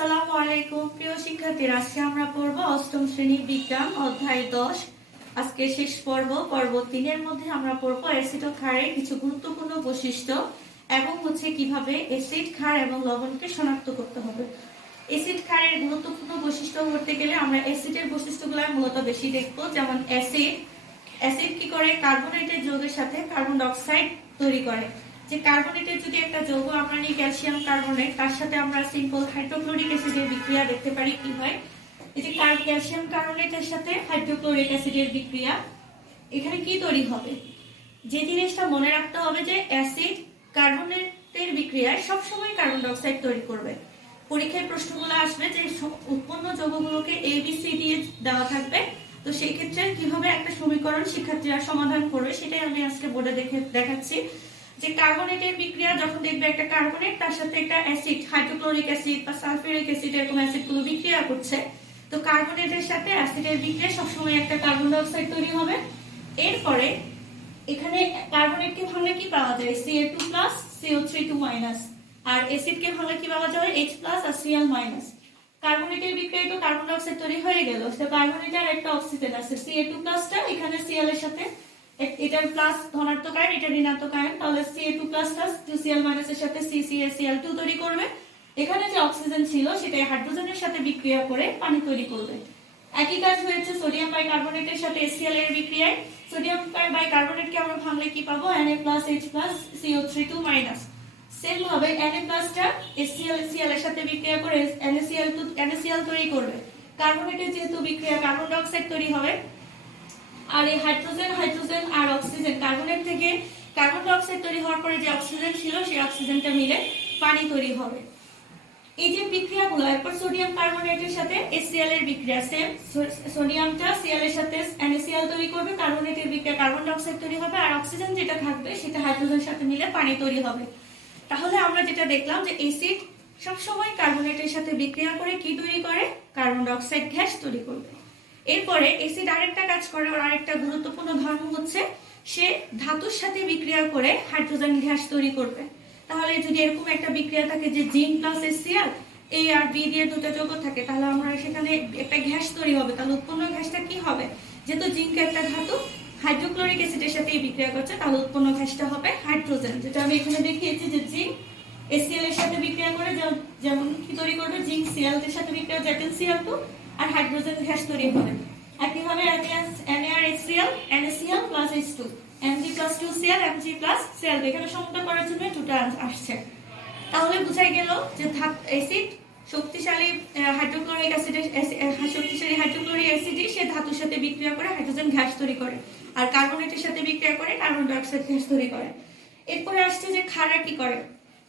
আসসালামু আলাইকুম। প্রিয় শিক্ষার্থীরা, আজকে আমরা পড়ব অষ্টম শ্রেণি বিজ্ঞান, অধ্যায় দশ। আজকে শেষ পর্ব পর্ব তিনের মধ্যে আমরা পড়ব অ্যাসিড ও ক্ষারের কিছু গুরুত্বপূর্ণ বৈশিষ্ট্য এবং হচ্ছে কীভাবে অ্যাসিড ক্ষার এবং লবণকে শনাক্ত করতে হবে। অ্যাসিড ক্ষারের গুরুত্বপূর্ণ বৈশিষ্ট্য করতে গেলে আমরা অ্যাসিডের বৈশিষ্ট্যগুলো মূলত বেশি দেখব, যেমন অ্যাসিড। অ্যাসিড কি করে? কার্বনেটের যৌগের সাথে কার্বন ডাইঅক্সাইড তৈরি করে। যে কার্বনেটের যদি একটা যৌগ আমরা নিই ক্যালসিয়াম কার্বনেট, তার সাথে আমরা সিম্পল হাইড্রোক্লোরিক অ্যাসিডের বিক্রিয়া দেখতে পারি কি হয়? এই যে ক্যালসিয়াম কার্বনেটের সাথে হাইড্রোক্লোরিক অ্যাসিডের বিক্রিয়া, এখানে কি তৈরি হবে? যে জিনিসটা মনে রাখতে হবে যে অ্যাসিড কার্বনেটের বিক্রিয়ায় সবসময় কার্বন ডাইঅক্সাইড তৈরি করবে। পরীক্ষায় প্রশ্নগুলো আসবে যে উৎপন্ন যৌগগুলোকে এ বি সি দিয়ে দেওয়া থাকবে। তো সেই ক্ষেত্রে কীভাবে একটা সমীকরণ শিক্ষার্থীরা সমাধান করবে, সেটাই আমি আজকে বোর্ডে দেখে দেখাচ্ছি। যে কার্বনেটের বিক্রিয়া যখন দেখবে একটা কার্বনেট, তার সাথে একটা অ্যাসিড, হাইড্রোক্লোরিক অ্যাসিড বা সালফিউরিক অ্যাসিড এরকম অ্যাসিডগুলো বিক্রিয়া করছে। তো কার্বনেটের সাথে অ্যাসিডের বিক্রিয়া সবসময় একটা কার্বন ডাইঅক্সাইড তৈরি হবে। এরপরে এখানে কার্বনেটকে ভাঙলে কি পাওয়া যায়? CA two plus CO three two minus আর অ্যাসিডকে ভাঙলে কি পাওয়া যাবে? এইচ প্লাস আর সিএল মাইনাস কার্বনেটের বিক্রিয়ায় তো কার্বন ডাইঅক্সাইড তৈরি হয়ে গেল। তো কার্বনেটের একটা অক্সিজেন আছে। সিএ টু প্লাসটা এখানে সিএল এর সাথে এটার প্লাস ধনাত্মক আয়ন, এটা ঋণাত্মক আয়ন, তাহলে CA two plus plus two CL minus এর সাথে সিসিএসিএল টু তৈরি করবে। এখানে যে অক্সিজেন ছিল, সেটা হাইড্রোজেনের সাথে বিক্রিয়া করে পানি তৈরি করবে। একই কাজ হয়েছে সোডিয়াম বাই কার্বনেটের সাথে এসিএল এর বিক্রিয়ায়। সোডিয়াম বাই কার্বনেটকে আমরা ভাঙলে কি পাবো? Na plus H plus CO3 2 minus same ভাবে Na প্লাসটা HCl HCl এর সাথে বিক্রিয়া করে NaCl টু NaCl তৈরি করবে। কার্বনেটের যেহেতু বিক্রিয়া কার্বন ডাই অক্সাইড তৈরি হবে। আর এই হাইড্রোজেন হাইড্রোজেন আর অক্সিজেন কার্বনের থেকে কার্বন ডাই অক্সাইড তৈরি হওয়ার পরে যে অক্সিজেন ছিল, সেই অক্সিজেনটা মিলে পানি তৈরি হবে। এই যে বিক্রিয়াগুলো এরপর সোডিয়াম কার্বনেটের সাথে HCl এর বিক্রিয়া সেম সোডিয়ামটা Cl এর সাথে NaCl তৈরি করবে কার্বনেটের বিক্রিয়া কার্বন ডাই অক্সাইড তৈরি হবে, আর অক্সিজেন যেটা থাকবে, সেটা হাইড্রোজেনের সাথে মিলে পানি তৈরি হবে। তাহলে আমরা যেটা দেখলাম যে অ্যাসিড সবসময় কার্বনেটের সাথে বিক্রিয়া করে কি তৈরি করে? কার্বন ডাই অক্সাইড গ্যাস তৈরি করবে। এরপরে অ্যাসিড আরেকটা কাজ করে, ওর আরেকটা গুরুত্বপূর্ণ ধর্ম হচ্ছে সে ধাতুর সাথে বিক্রিয়া করে হাইড্রোজেন গ্যাস তৈরি করবে। তাহলে যদি এরকম একটা বিক্রিয়া থাকে যে জিঙ্ক প্লাস এসিআর, এ আর বি দিয়ে দুটো যৌগ থাকে, তাহলে আমরা সেখানে একটা গ্যাস তৈরি হবে। তাহলে উৎপন্ন গ্যাসটা কি হবে? যেহেতু জিঙ্ক একটা ধাতু, হাইড্রোক্লোরিক অ্যাসিডের সাথে এই বিক্রিয়া করছে, তাহলে উৎপন্ন গ্যাসটা হবে হাইড্রোজেন। যেটা আমি এখানে দেখিয়েছি যে জিঙ্ক এসিএল এর সাথে বিক্রিয়া করে, যেমন- কি তৈরি করবে? জিঙ্ক সিএল এর সাথে বিক্রিয়া জ্যাকেল সিএল টু, আর হাইড্রোজেন গ্যাস তৈরি হবে। একইভাবে NaRHCl NaCl plus H2 Mg plus 2Cl Mg plus Cl এখানে সমতা করার জন্য দুটো আসছে। তাহলে বোঝাই গেল যে অ্যাসিড শক্তিশালী হাইড্রোক্লোরিক অ্যাসিডের শক্তিশালী হাইড্রোক্লোরিক অ্যাসিডই সে ধাতুর সাথে বিক্রিয়া করে হাইড্রোজেন গ্যাস তৈরি করে। আর কার্বনেটের সাথে বিক্রিয়া করে কার্বন ডাইঅক্সাইড গ্যাস তৈরি করে। এরপরে আসছে যে ক্ষারা কি করে?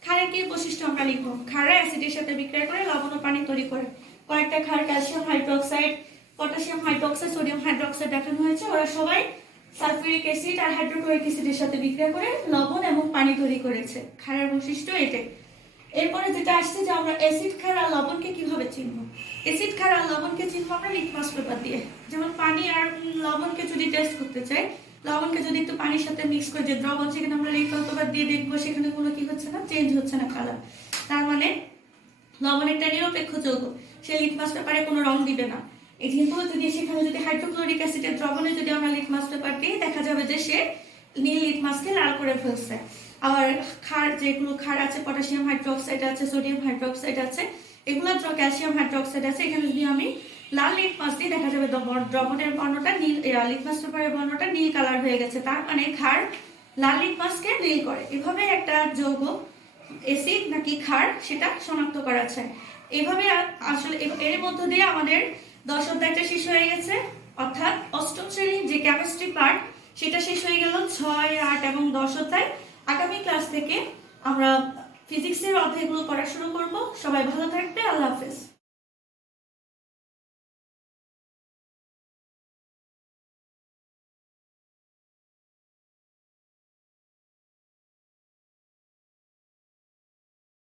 ক্ষারের কি বৈশিষ্ট্য আমরা লিখব? ক্ষারা অ্যাসিডের সাথে বিক্রিয়া করে লবণ ও পানি তৈরি করে। কয়েকটা ক্ষার calcium hydroxide potassium hydroxide, sodium hydroxide দেখানো হয়েছে। ওরা সবাই সালফিউরিক অ্যাসিড আর হাইড্রোক্লোরিক অ্যাসিডের সাথে বিক্রিয়া করে লবণ এবং পানি তৈরি করেছে। ক্ষারের বৈশিষ্ট্য এটাই। এরপরে যেটা আসছে যে আমরা অ্যাসিড, ক্ষার আর লবণকে কীভাবে চিনব? অ্যাসিড, ক্ষার আর লবণকে চিনব আমরা লিটমাস পেপার দিয়ে। যেমন পানি আর লবণকে যদি টেস্ট করতে চাই, লবণকে যদি একটু পানির সাথে মিক্স করে যে দ্রবণ সেখানে আমরা লিটমাস পেপার দিয়ে দেখব, সেখানে কোনো কি হচ্ছে না চেঞ্জ হচ্ছে না কালার তার মানে লবণ একটা নিরপেক্ষ যৌগ। সে লিটমাস পেপারে কোনো রং দিবে না। কিন্তু যদি সেখানে যদি হাইড্রোক্লোরিক অ্যাসিডের দ্রবণে যদি আমরা লিটমাস পেপার দিই দেখা যাবে যে সে নীল লিটমাসকে লাল করে ফেলছে। আবার ক্ষার, যেগুলো ক্ষার আছে পটাশিয়াম হাইড্রোক্সাইড আছে সোডিয়াম হাইড্রোক্সাইড আছে, এগুলো ক্যালসিয়াম হাইড্রোক্সাইড আছে, এখানে যদি আমি লাল লিটমাস দিই দেখা যাবে দ্রবণ- দ্রবণের বর্ণটা নীল লিটমাস পেপারের বর্ণটা নীল কালার হয়ে গেছে। তার মানে ক্ষার লাল লিটমাসকে নীল করে। এভাবে একটা যৌগ অ্যাসিড নাকি ক্ষার, সেটা শনাক্ত করা যায়। এভাবে আসলে এর মধ্য দিয়ে আমাদের দশ অধ্যায়টা শেষ হয়ে গেছে। অর্থাৎ অষ্টম শ্রেণির যে কেমিস্ট্রি পার্ট সেটা শেষ হয়ে গেল ছয়, আট এবং দশ অধ্যায়। আগামী ক্লাস থেকে আমরা ফিজিক্সের অধ্যায়গুলো পড়া শুরু করব। সবাই ভালো থাকবে। আল্লাহ হাফেজ।